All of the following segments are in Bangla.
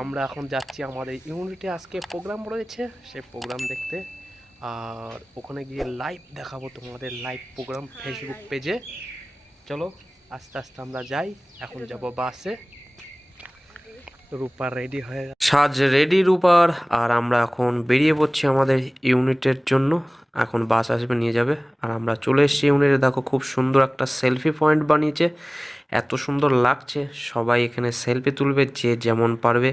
আমরা এখন যাচ্ছি আমাদের ইউনিটে। আজকে প্রোগ্রাম রয়েছে সেই প্রোগ্রাম দেখতে। আর ওখানে গিয়ে লাইভ দেখাবো তোমাদের লাইভ প্রোগ্রাম ফেসবুক পেজে চলো আস্তে আস্তে আমরা যাই। এখন যাব বাসে। রূপা রেডি হয়ে সাজ রেডি রূপার, আর আমরা এখন বেরিয়ে পড়ছি আমাদের ইউনিটের জন্য। এখন বাস আসবে, নিয়ে যাবে। আর আমরা চলে এসেছি ইউনিটে। দেখো, খুব সুন্দর একটা সেলফি পয়েন্ট বানিয়েছে। এত সুন্দর লাগছে। সবাই এখানে সেলফি তুলবে, যে যেমন পারবে।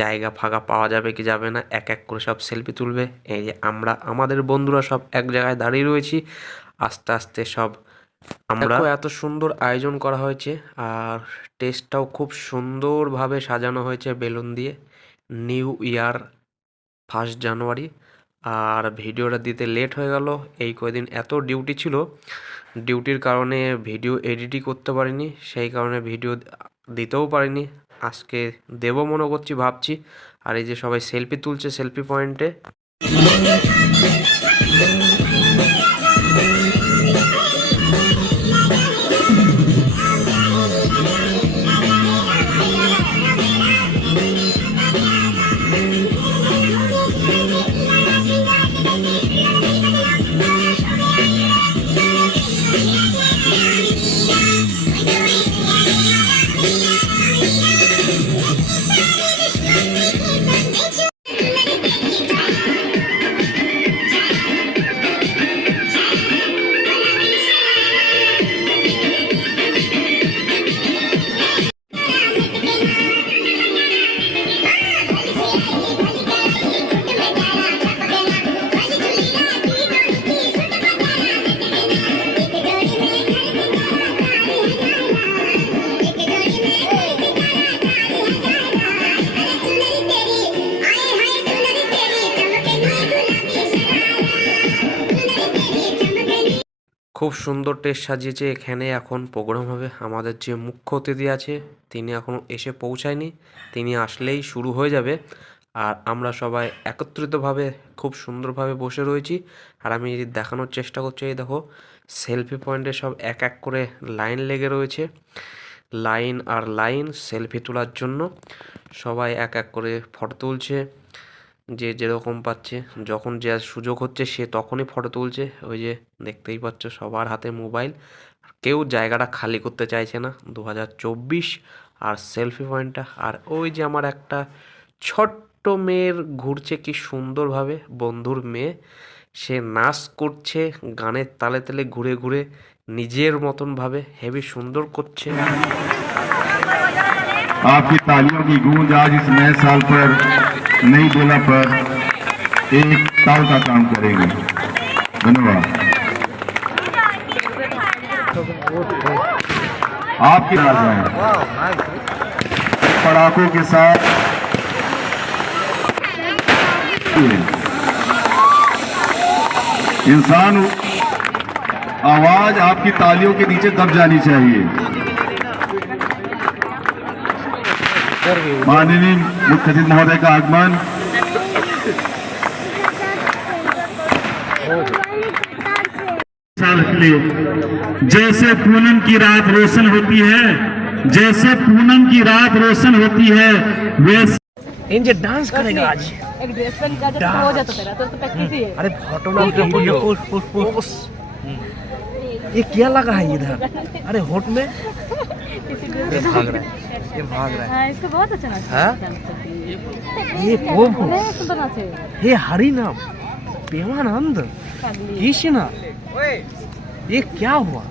জায়গা ফাঁকা পাওয়া যাবে কি যাবে না, এক এক করে সব সেলফি তুলবে। এই যে আমরা, আমাদের বন্ধুরা সব এক জায়গায় দাঁড়িয়ে রয়েছি। আস্তে আস্তে সব আমরা এত সুন্দর আয়োজন করা হয়েছে আর টেস্টটাও খুব সুন্দরভাবে সাজানো হয়েছে বেলুন দিয়ে। নিউ ইয়ার ফার্স্ট জানুয়ারি আর ভিডিওটা দিতে লেট হয়ে গেল। এই কয়দিন এত ডিউটি ছিল। ডিউটির কারণে ভিডিও এডিটই করতে পারিনি। সেই কারণে ভিডিও দিতেও পারিনি। আজকে দেব মনে করছি, ভাবছি। আর এই যে সবাই সেলফি তুলছে সেলফি পয়েন্টে সুন্দর টেস্ট সাজিয়েছে। এখানে এখন প্রোগ্রাম হবে। আমাদের যে মুখ্য অতিথি আছে, তিনি এখনও এসে পৌঁছায়নি। তিনি আসলেই শুরু হয়ে যাবে। আর আমরা সবাই একত্রিতভাবে, খুব সুন্দরভাবে বসে রয়েছি। আর আমি দেখানোর চেষ্টা করছি, এই দেখো, সেলফি পয়েন্টে সব এক এক করে লাইন লেগে রয়েছে। লাইন আর লাইন সেলফি তোলার জন্য সবাই এক এক করে ফটো তুলছে। যে যেরকম পাচ্ছে যখন যে সুযোগ হচ্ছে সে তখনই ফটো তুলছে ওই যে দেখতেই পাচ্ছ সবার হাতে মোবাইল কেউ জায়গাটা খালি করতে চাইছে না দু হাজার চব্বিশ আর সেলফি পয়েন্টটা আর ওই যে আমার একটা ছোট্ট মেয়ের ঘুরছে কি সুন্দরভাবে বন্ধুর মেয়ে সে নাচ করছে গানের তালে তালে ঘুরে ঘুরে নিজের মতনভাবে হেভি সুন্দর করছে आपकी तालियों की गूंज आज इस नए साल पर नई बेला पर एक ताल का काम करेगी। धन्यवाद। आपकी राज है पड़ाकों के साथ। इंसान, आवाज़ आपकी तालियों के नीचे दब जानी चाहिए। माननीय मुख्य अतिथि महोदय का आगमन। साल के लिए। जैसे पूनम की रात रोशन होती है जैसे पूनम की रात रोशन होती है वैसे एंजे डांस करेगा आज। एक ड्रेस पहन का जब हो जाता तेरा तो, तो प्रैक्टिस ही है अरे फ़ोटो ना वीडियो पोस्ट ये क्या लगा है इधर? अरे होट में ये भाग रहा है। ये भाग रहा हाँ। इसको बहुत अच्छा नाच हाँ? है? है ये वो वो सुंदर नाचे हे हरि नाम। प्रेमानंद। कृष्णा। ये क्या हुआ?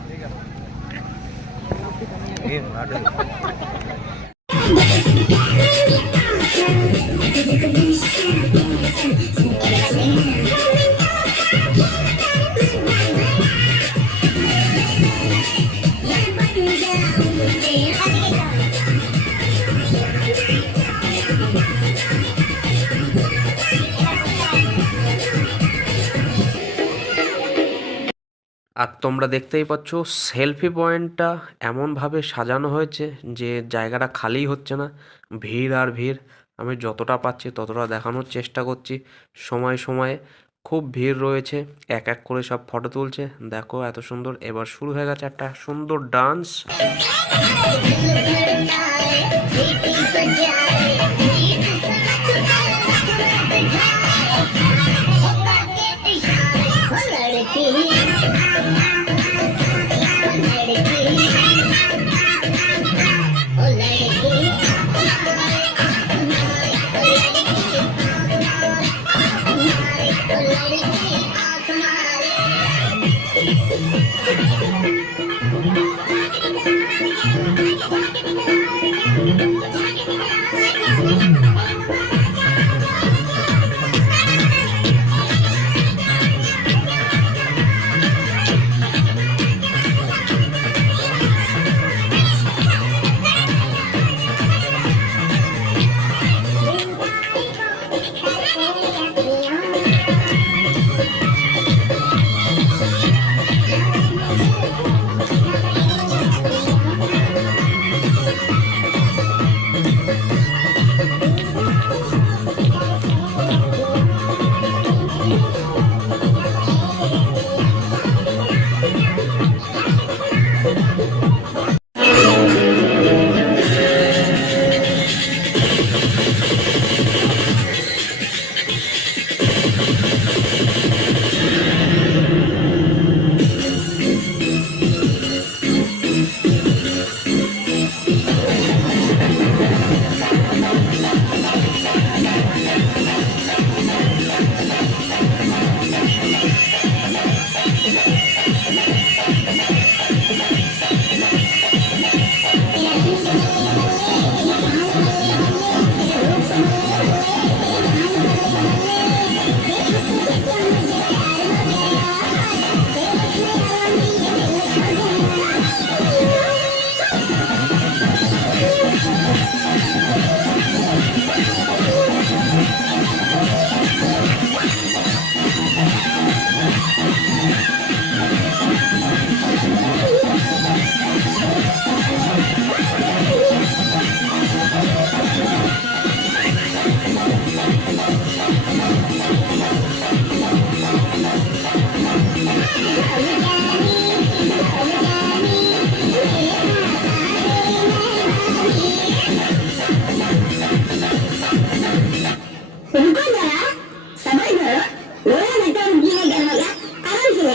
আর তোমরা দেখতেই পাচ্ছ, সেলফি পয়েন্টটা এমনভাবে সাজানো হয়েছে যে জায়গাটা খালি হচ্ছে না। ভিড় আর ভিড়। আমি যতটা পাচ্ছি ততটা দেখানোর চেষ্টা করছি। সময় সময়ে খুব ভিড় রয়েছে। এক এক করে সব ফটো তুলছে। দেখো এত সুন্দর। এবার শুরু হয়ে গেছে একটা সুন্দর ডান্স।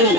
ಇಲ್ಲ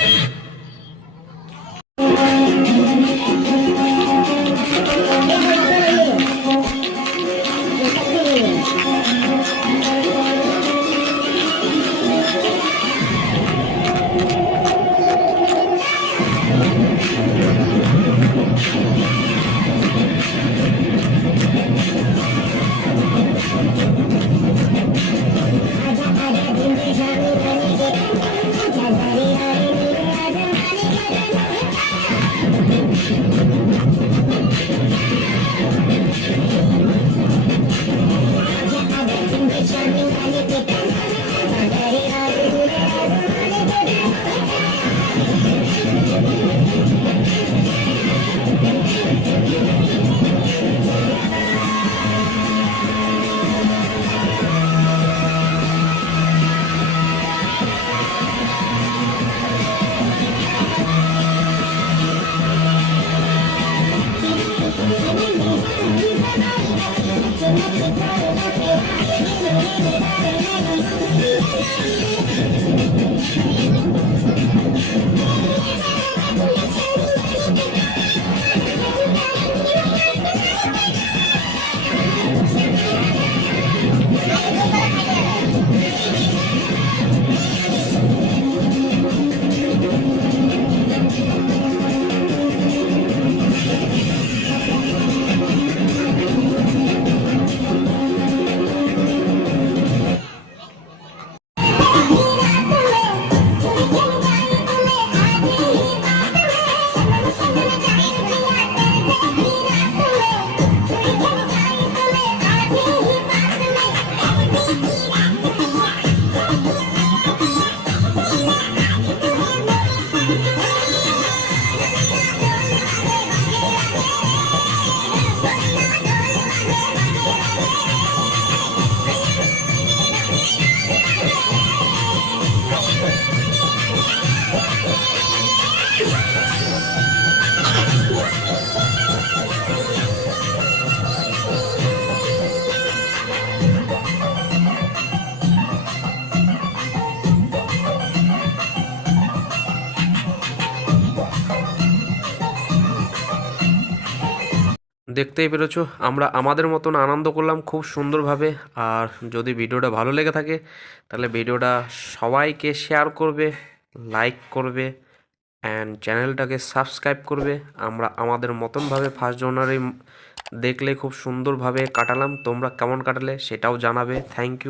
দেখতেই পেরেছ, আমরা আমাদের মতন আনন্দ করলাম খুব সুন্দরভাবে। আর যদি ভিডিওটা ভালো লেগে থাকে, তাহলে ভিডিওটা সবাইকে শেয়ার করবে, লাইক করবে অ্যান্ড চ্যানেলটাকে সাবস্ক্রাইব করবে। আমরা আমাদের মতনভাবে ফার্স্ট জানুয়ারি দেখলে খুব সুন্দরভাবে কাটালাম। তোমরা কেমন কাটালে সেটাও জানাবে। Thank you